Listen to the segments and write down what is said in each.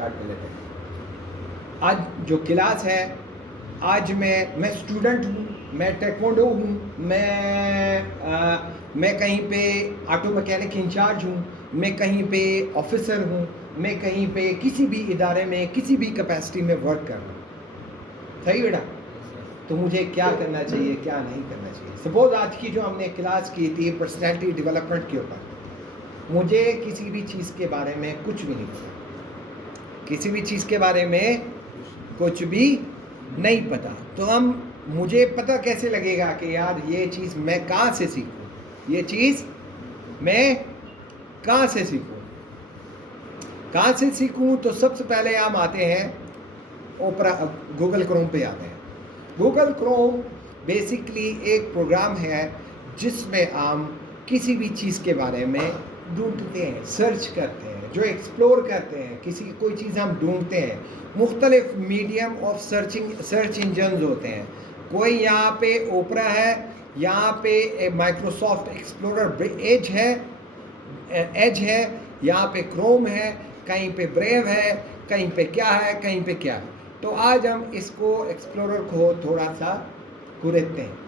Start कर लेते हैं। आज जो क्लास है, आज मैं स्टूडेंट हूँ, मैं टेक्वांडो हूँ, मैं कहीं पे ऑटो मैकेनिक इंचार्ज हूँ, मैं कहीं पे ऑफिसर हूँ, मैं कहीं पे किसी भी इदारे में किसी भी कैपेसिटी में वर्क कर रहा हूँ। सही बेटा? तो मुझे क्या करना चाहिए, क्या नहीं करना चाहिए। सपोज आज की जो हमने क्लास की थी पर्सनैलिटी डेवलपमेंट के ऊपर, मुझे किसी भी चीज़ के बारे में कुछ भी नहीं पता, किसी भी चीज़ के बारे में कुछ भी नहीं पता, तो हम मुझे पता कैसे लगेगा कि यार ये चीज़ मैं कहाँ से सीखूं, ये चीज़ मैं कहाँ से सीखूं, कहाँ से सीखूं? तो सबसे पहले हम आते हैं ओपरा, गूगल क्रोम पे आते हैं। गूगल क्रोम बेसिकली एक प्रोग्राम है जिसमें हम किसी भी चीज़ के बारे में ढूंढते हैं, सर्च करते हैं, जो एक्सप्लोर करते हैं, किसी कोई चीज़ हम ढूंढते हैं। मुख्तलिफ मीडियम ऑफ सर्च इंजन होते हैं। कोई यहाँ पे ओपरा है, यहाँ पे माइक्रोसॉफ्ट एक्सप्लोरर एज है, यहाँ पे क्रोम है, कहीं पे ब्रेव है, कहीं पे क्या है, कहीं पे क्या है। तो आज हम इसको एक्सप्लोरर को थोड़ा सा घुरेते हैं।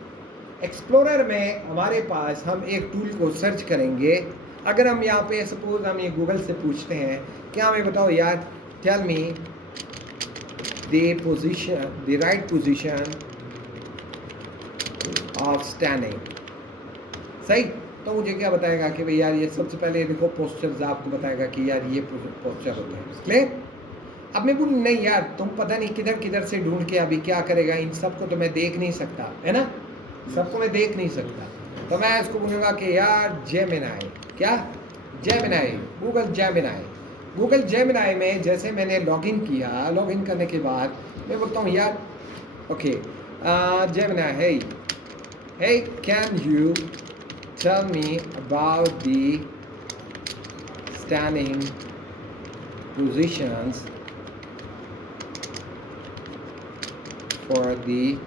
एक्सप्लोरर में हमारे पास हम एक टूल को सर्च करेंगे। अगर हम यहाँ पे सपोज हम ये गूगल से पूछते हैं, क्या हमें बताओ यार, tell me the right position of standing. सही, तो मुझे क्या बताएगा कि भाई यार ये सबसे पहले देखो पोस्चर्स आपको बताएगा कि यार ये पोस्चर होता है। क्लियर? अब मैं बोलूँ नहीं यार, तुम पता नहीं किधर किधर से ढूंढ के अभी क्या करेगा, इन सबको तो मैं देख नहीं सकता, है ना, सबको मैं देख नहीं सकता। तो मैं इसको बोलूँगा कि यार जेमिनाई, क्या Gemini, Google Gemini. Google Gemini में जैसे मैंने लॉगिन किया, लॉगिन करने के बाद मैं बोलता हूँ यार okay Gemini, hey can you tell me about the standing positions for the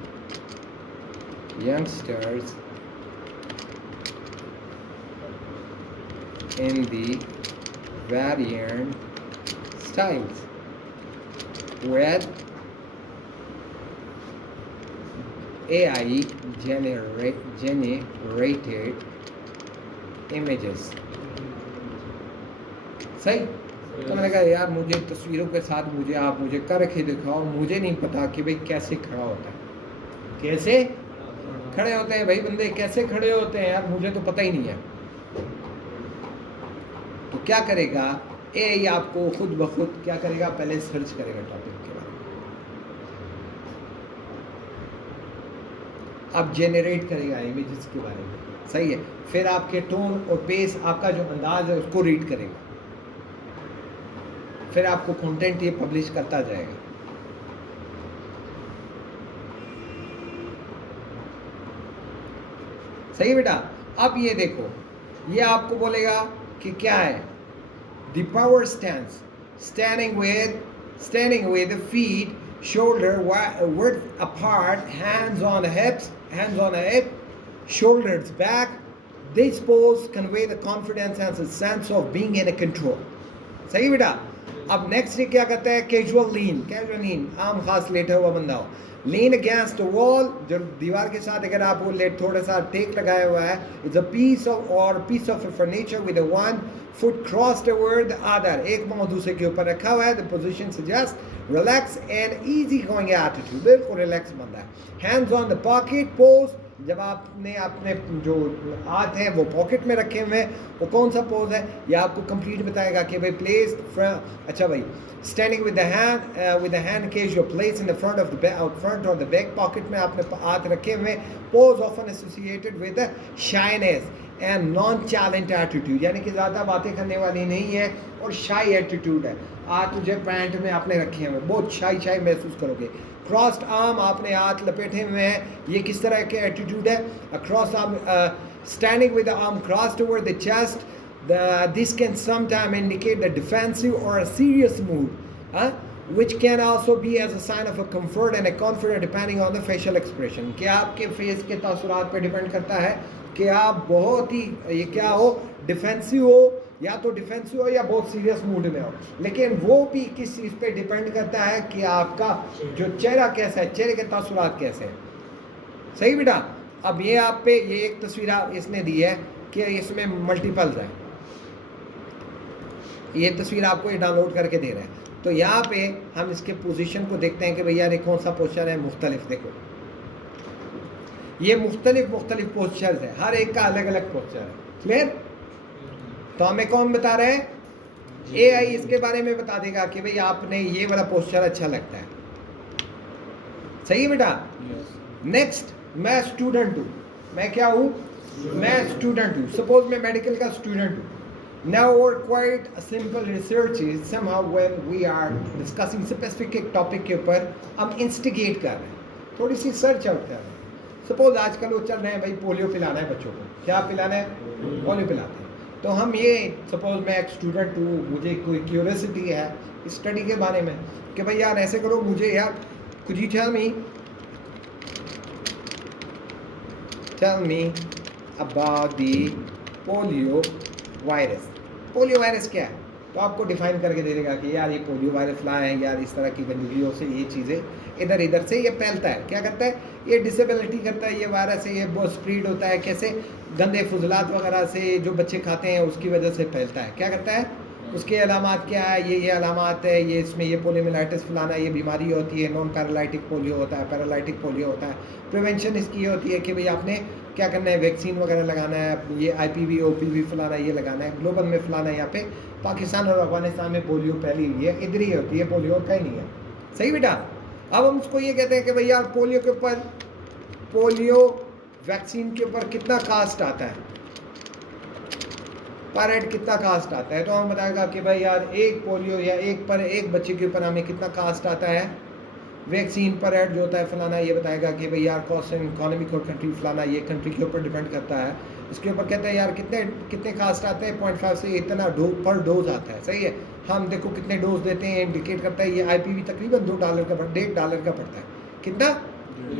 youngsters in the variant styles with AI generated images। सही? तो मैंने कहा यार मुझे तस्वीरों के साथ आप मुझे करके दिखाओ, मुझे नहीं पता कि भाई कैसे खड़ा होता है, कैसे खड़े होते हैं भाई बंदे, कैसे खड़े होते हैं यार, मुझे तो पता ही नहीं है। तो क्या करेगा AI आपको खुद ब खुद क्या करेगा, पहले सर्च करेगा टॉपिक के बारे में, अब जेनरेट करेगा इमेजेस के बारे में। सही है? फिर आपके टोन और पेस, आपका जो अंदाज है उसको रीड करेगा, फिर आपको कंटेंट ये पब्लिश करता जाएगा। सही है बेटा? अब ये देखो, ये आपको बोलेगा कि क्या है, the power stance, standing with the feet shoulder width apart, hands on the hip, shoulders back. This pose convey the confidence and the sense of being in a control। सही बेटा? अब नेक्स्ट डे क्या करता है, casual लीन, आम खास लेटा हुआ बंदा हो, लीन अगेंस्ट वॉल, जो दीवार के साथ अगर आप वो थोड़ा सा टेक लगाया हुआ है, it's a piece of furniture with one foot crossed over the other, एक पांव दूसरे के ऊपर रखा हुआ है। The position suggest relax and easy going attitude, बिल्कुल रिलैक्स बंदा है। Hands on the pocket pose, जब आपने अपने जो हाथ हैं वो पॉकेट में रखे हुए हैं, वो कौन सा पोज है, ये आपको कंप्लीट बताएगा कि भाई प्लेस, अच्छा भाई, standing with the hand cage your place in the front और द बैक पॉकेट में आपने हाथ रखे हुए। Pose often associated with shyness and non challenge attitude, यानी कि ज़्यादा बातें करने वाली नहीं है और शाई एटीट्यूड है। हाथ तुझे पैंट में आपने रखे हुए, बहुत शाई महसूस करोगे। क्रॉस्ड आर्म, आपने हाथ लपेटे हुए हैं, ये किस तरह के एटीट्यूड है। Cross arm, standing with the arm crossed over the chest, this can sometimes indicate the defensive or a serious mood, which can also be as a sign of a comfort and a confidence depending on the facial expression। कि आपके face के तासुरात पे depend करता है कि आप बहुत ही ये क्या हो, डिफेंसिव हो या तो डिफेंसिव हो या बहुत सीरियस मूड में हो, लेकिन वो भी किस चीज़ पे डिपेंड करता है कि आपका जो चेहरा कैसा है, चेहरे के तासुरात कैसे हैं। सही बेटा। अब ये आप पे ये एक तस्वीर इसने दी है कि इसमें मल्टीपल्स है, ये तस्वीर आपको ये डाउनलोड करके दे रहा है। तो यहाँ पे हम इसके पोजीशन को देखते हैं कि भैया ये कौन सा पोस्चर है। मुख्तलिफ, देखो ये मुख्तलिफ पोस्चर्स है, हर एक का अलग अलग पोस्चर है। क्लियर। तो हमें कौन बता रहा है? AI इसके बारे में बता देगा कि भाई आपने ये वाला पोस्चर अच्छा लगता है। सही है बेटा। नेक्स्ट, मैं स्टूडेंट हूँ। मैं क्या हूँ? मैं स्टूडेंट हूँ। सपोज मैं मेडिकल का स्टूडेंट हूँ। Now quite a simple research is somehow when we are discussing specific एक टॉपिक के ऊपर हम इंस्टिगेट कर रहे हैं, थोड़ी सी सर्च आउट कर रहे हैं। सपोज आजकल वो चल रहे हैं भाई पोलियो पिलाना है बच्चों को। क्या पिलाना है? पोलियो पिलाते हैं। तो हम ये सपोज मैं एक स्टूडेंट हूँ, मुझे कोई क्यूरियोसिटी है स्टडी के बारे में कि भाई यार ऐसे करो, मुझे यार could you tell me about the polio virus. Polio virus क्या है? तो आपको डिफाइन करके दे देगा कि यार ये पोलियो वायरस ला है, यार इस तरह की गंदगियों से ये चीज़ें इधर इधर से ये फैलता है। क्या करता है? ये डिसेबिलिटी करता है, ये वायरस है, ये बहुत स्प्रीड होता है। कैसे? गंदे फुजलात वगैरह से जो बच्चे खाते हैं उसकी वजह से फैलता है। क्या करता है? उसके अलामात क्या है? ये अलामात है, ये इसमें ये पोलियोमाइलाइटिस फलाना ये बीमारी होती है। नॉन पैरालाइटिक पोलियो होता है, पैरालाइटिक पोलियो होता है। प्रिवेंशन इसकी ये होती है कि भाई आपने क्या करना है? वैक्सीन वगैरह लगाना है, ये IPV OPV फलाना ये लगाना है। ग्लोबल में फलाना है। यहाँ पे पाकिस्तान और अफगानिस्तान में पोलियो फैली हुई है, इधर ही होती है पोलियो, और कहीं नहीं है। सही बेटा। अब हम उसको ये कहते हैं कि भाई यार पोलियो के ऊपर, पोलियो वैक्सीन के ऊपर कितना कास्ट आता है, पर हेड कितना कास्ट आता है। तो हम बताएगा कि भाई यार एक पोलियो या एक बच्चे के ऊपर हमें कितना कास्ट आता है। वैक्सीन पर हेड जो होता है फलाना, ये बताएगा कि भाई यार कॉस्ट एंड इकोनॉमिक और कंट्री फलाना, ये कंट्री के ऊपर डिपेंड करता है। इसके ऊपर कहते हैं यार कितने कास्ट आते हैं, 0.5 से इतना पर डोज आता है। सही है। हम देखो कितने डोज देते हैं इंडिकेट करता है। ये IPV तकरीबन $2 का $1.5 का पड़ता है। कितना?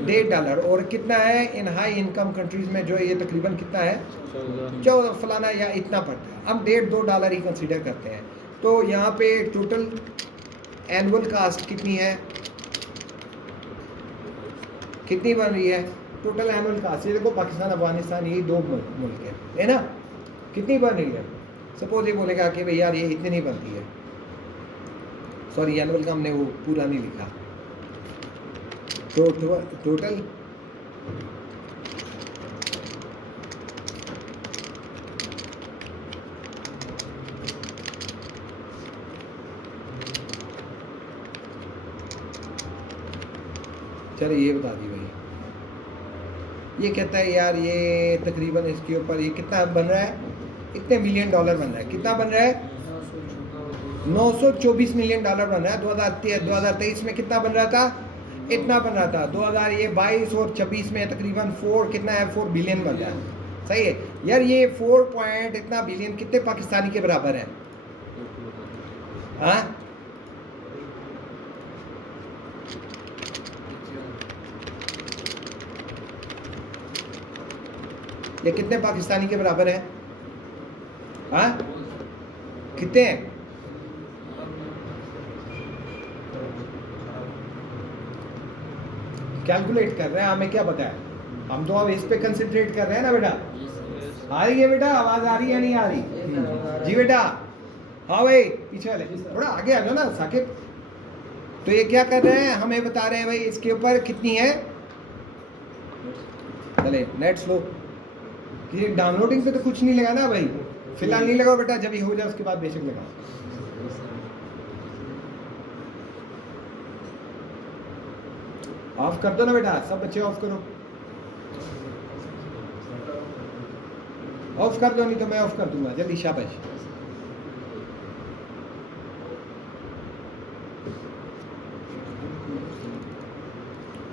$1.5। और कितना है इन हाई इनकम कंट्रीज़ में जो है ये तकरीबन कितना है? 14 फलाना या इतना पड़ता है। हम $1.5 ही कंसीडर करते हैं। तो यहाँ पे टोटल एनुअल कास्ट कितनी है, कितनी बन रही है? टोटल एनुअल कास्ट, ये देखो पाकिस्तान अफगानिस्तान यही 2 मुल्क है ना, कितनी बन रही है? सपोज ये बोलेगा कि भाई यार ये इतनी नहीं बनती है। सॉरी, एनुअल का हमने वो पूरा नहीं लिखा। तो टोटल चलो ये बता दी भाई। ये कहता है यार ये तकरीबन इसके ऊपर ये कितना बन रहा है? इतने $1 मिलियन बन रहा है। कितना बन रहा है? $924 मिलियन बन रहा है। 2023 में कितना बन रहा था? इतना बन रहा था। 2022 और 26 में तकरीबन 4 बिलियन बन रहा है। सही है यार। ये 4 इतना बिलियन कितने पाकिस्तानी के बराबर है? हाँ, ये कितने पाकिस्तानी के बराबर है? हाँ, कितने हैं? कैलकुलेट कर रहे हैं, हमें क्या पता है? हम तो अब इस पे कंसंट्रेट कर रहे हैं ना बेटा। आ रही है बेटा? आवाज आ रही है नहीं आ रही? जी बेटा। हाँ भाई, पीछे वाले थोड़ा आगे आ जाओ ना साकिब। तो ये क्या कर रहे हैं? हमें बता रहे हैं भाई इसके ऊपर कितनी है। चले नेट स्लो। ये डाउनलोडिंग पे तो कुछ नहीं लगा ना भाई, फिलहाल नहीं लगाओ बेटा, जब ये हो जाए उसके बाद बेशक लगाओ। ऑफ कर दो ना बेटा, सब बच्चे ऑफ करो। ऑफ कर दो, नहीं तो मैं ऑफ कर दूंगा जल्दी। शाबाश।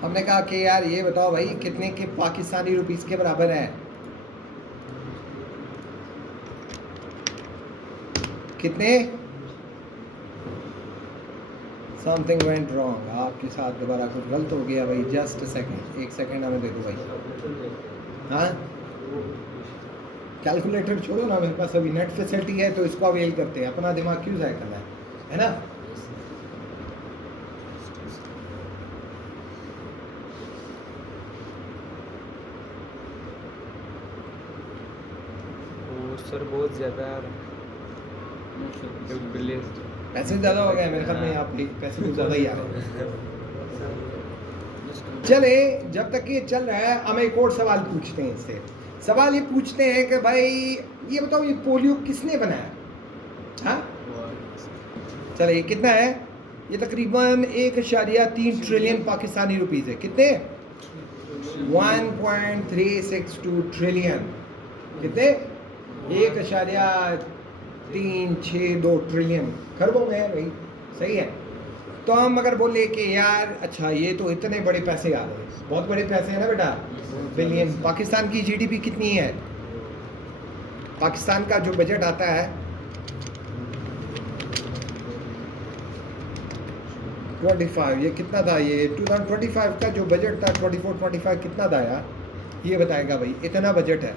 हमने कहा कि यार ये बताओ भाई कितने के पाकिस्तानी रुपीस के बराबर है? कितने? Something went wrong. आपके साथ दोबारा कुछ गलत हो गया भाई। जस्ट सेकंड, 1 सेकंड हमें दे दो भाई। हाँ कैलकुलेटर छोड़ो ना, मेरे पास अभी नेट फैसिलिटी है तो इसको अवेल करते हैं, अपना दिमाग क्यों ज़ाया करना है ना। सर बहुत ज़्यादा पैसे ज़्यादा हो गए मेरे ख्याल में, आप पैसे तो ज़्यादा ही आ रहे हैं। चले, जब तक ये चल रहा है हम एक और सवाल पूछते हैं इससे। सवाल ये पूछते हैं कि भाई ये बताओ ये पोलियो किसने बनाया? हाँ चले, ये कितना है? ये तकरीबन 1.3 ट्रिलियन पाकिस्तानी रुपीस है। कितने? 1.362 ट्रिलियन। कितने? 1.362 ट्रिलियन खरबों में है भाई, सही है। तो हम अगर बोले कि यार अच्छा ये तो इतने बड़े पैसे आ रहे हैं, बहुत बड़े पैसे हैं ना बेटा, बिलियन। पाकिस्तान की जीडीपी कितनी है? पाकिस्तान का जो बजट आता है 25, ये कितना था? ये 2025 का जो बजट था 24-25 कितना था यार, ये बताएगा भाई। इतना बजट है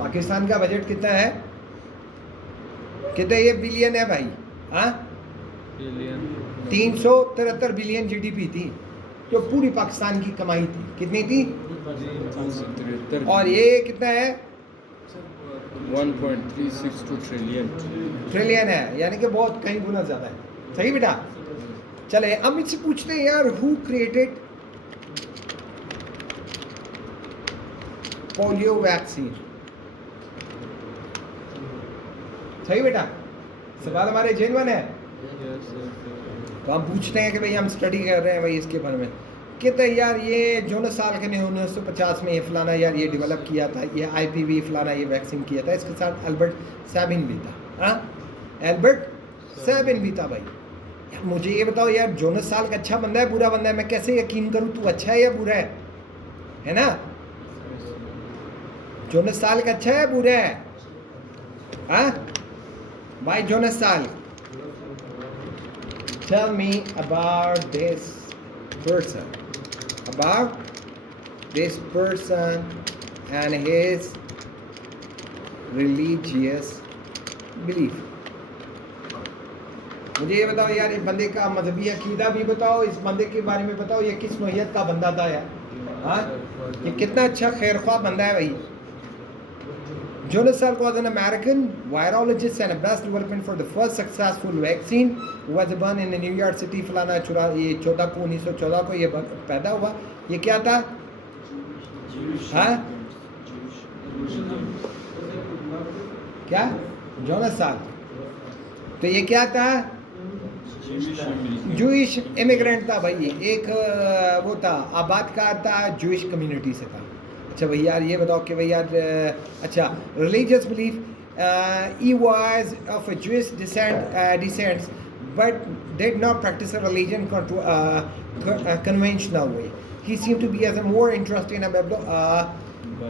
पाकिस्तान का। बजट कितना है? कितने ये बिलियन है भाई? हाँ 373 बिलियन जीडीपी थी जो पूरी पाकिस्तान की कमाई थी। कितनी थी? और ये कितना है? 1.362 ट्रिलियन है, यानी कि बहुत कई गुना ज़्यादा है। सही बेटा। चले अब इससे पूछते हैं यार, हु क्रिएटेड पोलियो वैक्सीन? सही बेटा, सवाल हमारे जेन्युइन है। तो हम पूछते हैं कि भाई हम स्टडी कर रहे हैं भाई इसके बारे में। कहते हैं यार ये जोनस साल के ने 1950 में ये फलाना यार ये डेवलप किया था, ये IPV फलाना ये वैक्सीन किया था, इसके साथ एल्बर्ट सैबिन भी था। हाँ एल्बर्ट सैबिन भी था भाई। यार मुझे ये बताओ यार, जोनस साल का अच्छा बंदा है बुरा बंदा है? मैं कैसे यकीन करूँ तू अच्छा है या बुरा है ना? जोनस साल का अच्छा है बुरा है? हाँ भाई जोनस साल, tell me about this person and his religious belief। मुझे ये बताओ यार, ये बंदे का मजहबी अकीदा भी बताओ, इस बंदे के बारे में बताओ ये किस नौइयत का बंदा था यार। हाँ ये कितना अच्छा खैरख्वाह बंदा है भाई। Jonas Salk was an American virologist and a best development for the first successful vaccine who was born in New York City फलाना चुरा ये 1914 को ये पैदा हुआ। ये क्या था? हाँ क्या? Jonas Salk. तो ये क्या था? जूइश इमिग्रेंट था भाई, एक वो था आबादकार था, जूइश कम्युनिटी से था। अच्छा भाई यार ये बताओ कि भाई यार अच्छा religious belief, he was of a Jewish descent but did not practice a religion conventional way. He seemed to be as a more interested in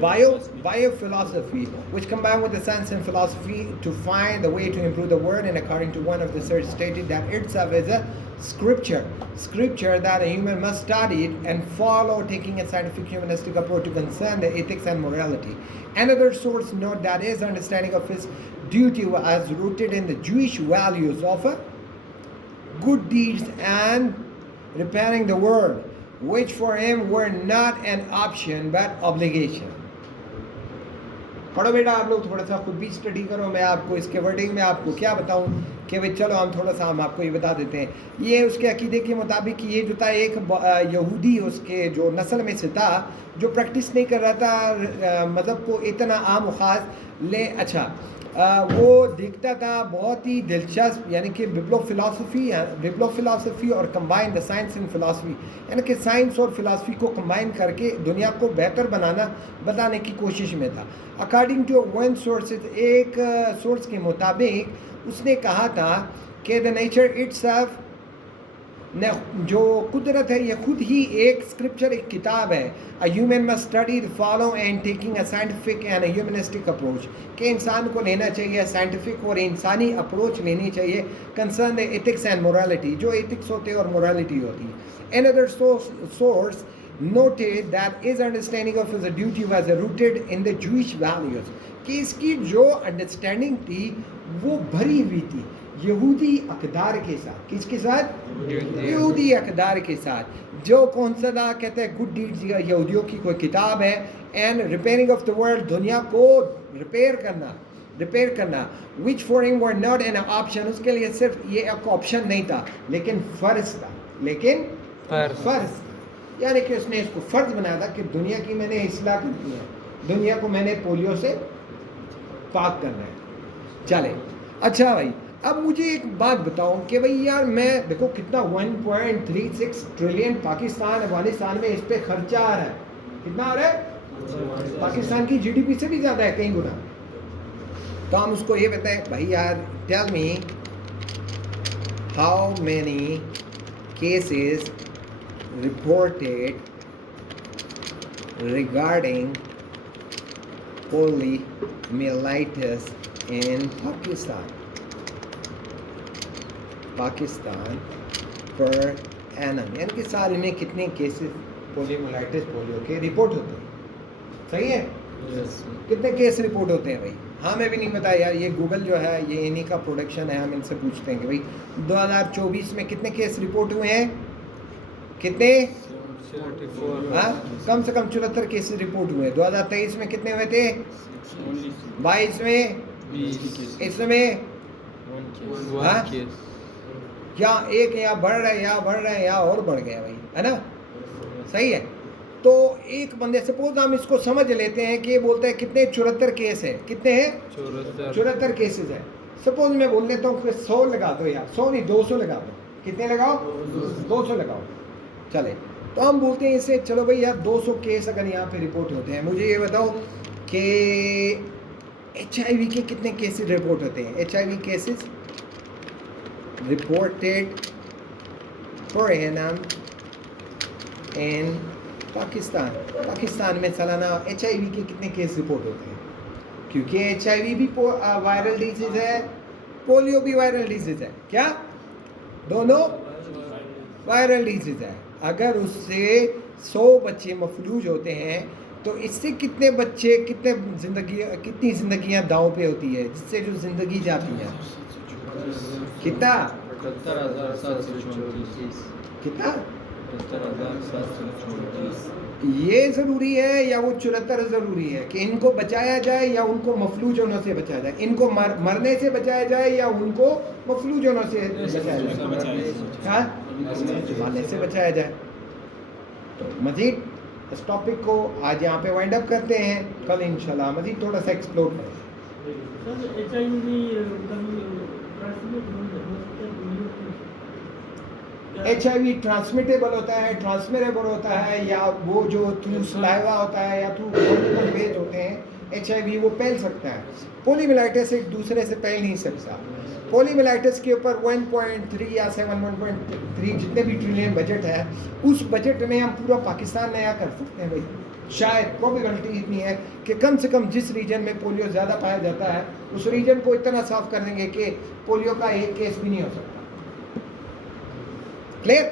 biophilosophy, which combined with the science and philosophy to find the way to improve the world. And according to one of the search stated that itself is a scripture that a human must study it and follow, taking a scientific humanistic approach to concern the ethics and morality. Another source note that his understanding of his duty was rooted in the Jewish values of good deeds and repairing the world, which for him were not an option but obligation. पढ़ो बेटा आप लोग, थोड़ा सा खुद भी study करो। मैं आपको इसके वर्डिंग में आपको क्या बताऊं कि भाई चलो हम थोड़ा सा हम आपको ये बता देते हैं। ये उसके अकीदे के मुताबिक ये जो था एक यहूदी उसके जो नस्ल में से था जो प्रैक्टिस नहीं कर रहा था मज़हब को इतना आम व ख़ास ले। अच्छा वो दिखता था बहुत ही दिलचस्प, यानी कि बिब्लोफिलॉसफी और combine the science and philosophy, यानी कि साइंस और फिलासफी को कंबाइन करके दुनिया को बेहतर बताने की कोशिश में था। अकॉर्डिंग टू वन सोर्स, एक सोर्स के मुताबिक उसने कहा था कि द नेचर इटसेल्फ, जो कुदरत है ये खुद ही एक स्क्रिप्चर, एक किताब है। A human must study the follow and taking a scientific and humanistic approach, कि इंसान को लेना चाहिए साइंटिफिक और इंसानी अप्रोच लेनी चाहिए concern the ethics and morality, जो एथिक्स होते हैं और मोरालिटी होती है। Another source noted that his understanding of his duty was rooted in the Jewish values, कि इसकी जो अंडरस्टैंडिंग थी वो भरी हुई थी यहूदी अकदार के साथ। किसके साथ? यहूदी अकदार के साथ। जो कौन सा था कहते हैं गुड डीड्स, यहूदियों की कोई किताब है, and repairing of the world, दुनिया को रिपेयर करना which for him were not an option, उसके लिए सिर्फ ये एक ऑप्शन नहीं था लेकिन फ़र्ज था, लेकिन फ़र्ज, यानी कि उसने इसको फ़र्ज बनाया था कि दुनिया की मैंने इस्लाह करनी है, दुनिया को मैंने पोलियो से पाक करना है। चले अच्छा भाई, अब मुझे एक बात बताओ कि भाई यार मैं देखो कितना 1.36 ट्रिलियन पाकिस्तान अफगानिस्तान में इस पे खर्चा आ रहा है, कितना आ रहा है? पाकिस्तान की जीडीपी से भी ज़्यादा है, कई गुना। तो हम उसको ये बताएं भाई यार, tell me how many cases reported regarding poliomyelitis in Pakistan per annum, यानी कि साल में कितने केसेस पोलियोमाइलाइटिस पोलियो के रिपोर्ट होते हैं? सही है? कितने केस रिपोर्ट होते हैं भाई? हाँ मैं भी नहीं पता यार, ये गूगल जो है ये इन्हीं का प्रोडक्शन है, हम इनसे पूछते हैं कि भाई 2024 में कितने केस रिपोर्ट हुए हैं? कितने? हाँ कम से कम 74 केस रिपोर्ट हुए। 2023 में कितने हुए थे? 22 में, इसमें हाँ या एक या बढ़ रहा है या और बढ़ गया भाई, है ना? सही है। तो एक बंदे सपोज हम इसको समझ लेते हैं कि ये बोलते हैं कितने 74 केस है, कितने हैं? 74 केसेस है। सपोज मैं बोल देता हूँ 100 लगा दो यार, 100 नहीं 200 लगा दो, कितने लगाओ? 200 लगाओ। चले तो हम बोलते हैं इसे, चलो भाई यार 200 केस अगर यहाँ पे रिपोर्ट होते हैं, मुझे ये बताओ कि HIV के कितने केसेस रिपोर्ट होते हैं? HIV cases reported for annum इन पाकिस्तान में सालाना HIV के कितने केस रिपोर्ट होते हैं? क्योंकि HIV भी वायरल डिजीज है, पोलियो भी वायरल डिजीज है। क्या? दोनों वायरल डिजीज है। अगर उससे 100 बच्चे मफलूज होते हैं तो इससे कितने बच्चे, कितनी जिंदगियां दांव पे होती है, जिससे जो जिंदगी जाती है? कितना? 78,734। ये ज़रूरी है या वो 74 ज़रूरी है कि इनको बचाया जाए या उनको मफलूज होने से बचाया जाए? इनको मरने से बचाया जाए या उनको मफलूज होने से बचाया जाए? हाँ मरने से बचाया जाए। तो मज़ीद इस टॉपिक को आज यहाँ पे वाइंड अप करते हैं, कल इंशाल्लाह मज़ीद थोड़ा सा एक्सप्लोर करें। HIV ट्रांसमिटेबल होता है, ट्रांसमिटेबल होता है, या वो जो थ्रू सलाइवा होता है या थ्रू मल्टीपल वेज होते हैं HIV वो फैल सकता है। पोलियोमाइलाइटिस एक दूसरे से फैल नहीं सकता। पोलियोमाइलाइटिस के ऊपर 1.3 या 1.3 जितने भी ट्रिलियन बजट है, उस बजट में हम पूरा पाकिस्तान नया कर सकते हैं भाई। शायद प्रोबेबिलिटी इतनी है कि कम से कम जिस रीजन में पोलियो ज़्यादा पाया जाता है उस रीजन को इतना साफ कर देंगे कि पोलियो का एक केस भी नहीं हो सकता। क्लियर?